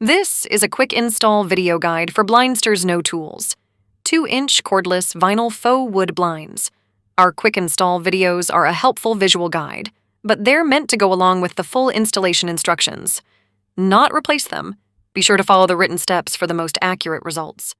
This is a quick install video guide for Blindster's No Tools. 2-inch cordless vinyl faux wood blinds. Our quick install videos are a helpful visual guide, but they're meant to go along with the full installation instructions. Not replace them. Be sure to follow the written steps for the most accurate results.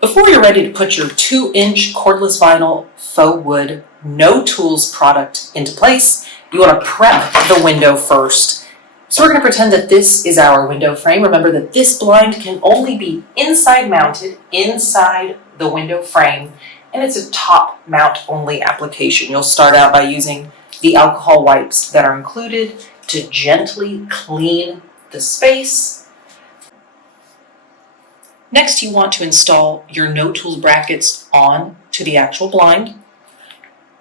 Before you're ready to put your 2-inch cordless vinyl faux wood No Tools product into place, you want to prep the window first. So we're going to pretend that this is our window frame. Remember that this blind can only be inside mounted, inside the window frame, and it's a top mount only application. You'll start out by using the alcohol wipes that are included to gently clean the space. Next, you want to install your No Tools brackets on to the actual blind.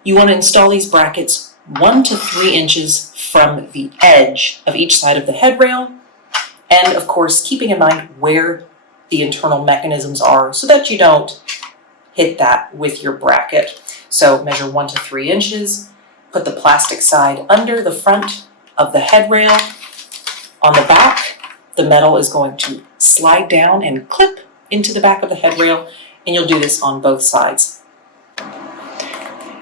You want to install these brackets 1 to 3 inches from the edge of each side of the headrail, and of course keeping in mind where the internal mechanisms are so that you don't hit that with your bracket. So measure 1 to 3 inches, put the plastic side under the front of the headrail. On the back, the metal is going to slide down and clip into the back of the headrail, and you'll do this on both sides.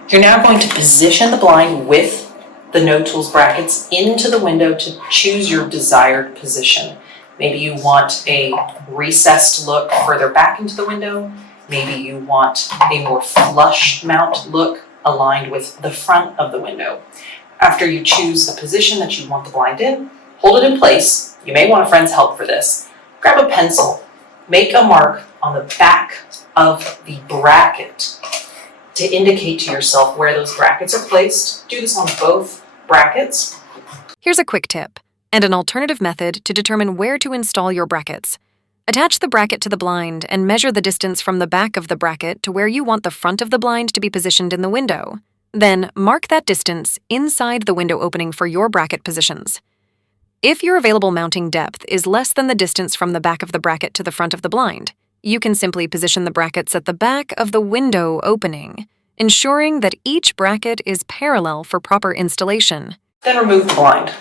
You're now going to position the blind with the No Tools brackets into the window to choose your desired position. Maybe you want a recessed look further back into the window. Maybe you want a more flush mount look aligned with the front of the window. After you choose the position that you want the blind in, hold it in place. You may want a friend's help for this. Grab a pencil, make a mark on the back of the bracket to indicate to yourself where those brackets are placed. Do this on both brackets. Here's a quick tip and an alternative method to determine where to install your brackets. Attach the bracket to the blind and measure the distance from the back of the bracket to where you want the front of the blind to be positioned in the window. Then mark that distance inside the window opening for your bracket positions. If your available mounting depth is less than the distance from the back of the bracket to the front of the blind, you can simply position the brackets at the back of the window opening, ensuring that each bracket is parallel for proper installation. Then remove the blind.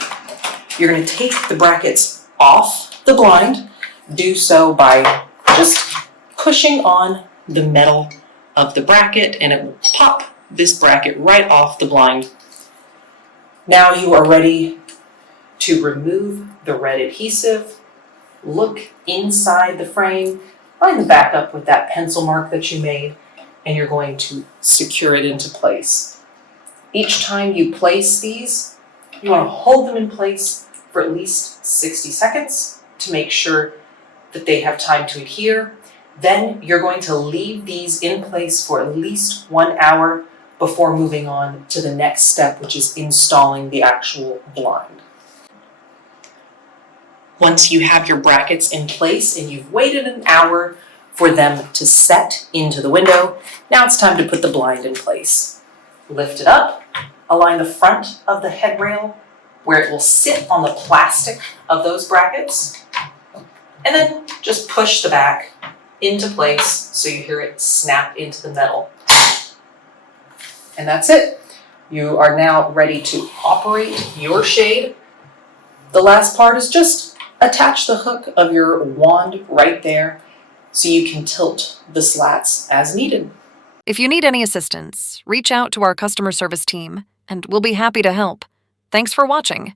You're going to take the brackets off the blind. Do so by just pushing on the metal of the bracket, and it will pop this bracket right off the blind. Now you are ready to remove the red adhesive. Look inside the frame. Line the back up with that pencil mark that you made, and you're going to secure it into place. Each time you place these, you want to hold them in place for at least 60 seconds to make sure that they have time to adhere. Then you're going to leave these in place for at least 1 hour before moving on to the next step, which is installing the actual blind. Once you have your brackets in place and you've waited an hour for them to set into the window, now it's time to put the blind in place. Lift it up, align the front of the headrail where it will sit on the plastic of those brackets, and then just push the back into place so you hear it snap into the metal. And that's it. You are now ready to operate your shade. The last part is just attach the hook of your wand right there so you can tilt the slats as needed. If you need any assistance, reach out to our customer service team, and we'll be happy to help. Thanks for watching.